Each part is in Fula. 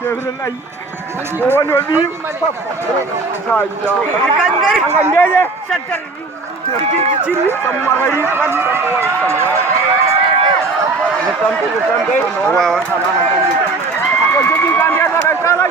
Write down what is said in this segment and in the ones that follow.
Kevin ay. Woni bi. Kaya. Angkan dia je. Sadar. Ciri sama lagi kan. Bukan. Wow. Kau jadi kan dia nak kalah.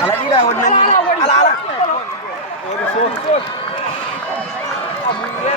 Ala dia wan nang ala. Abu ya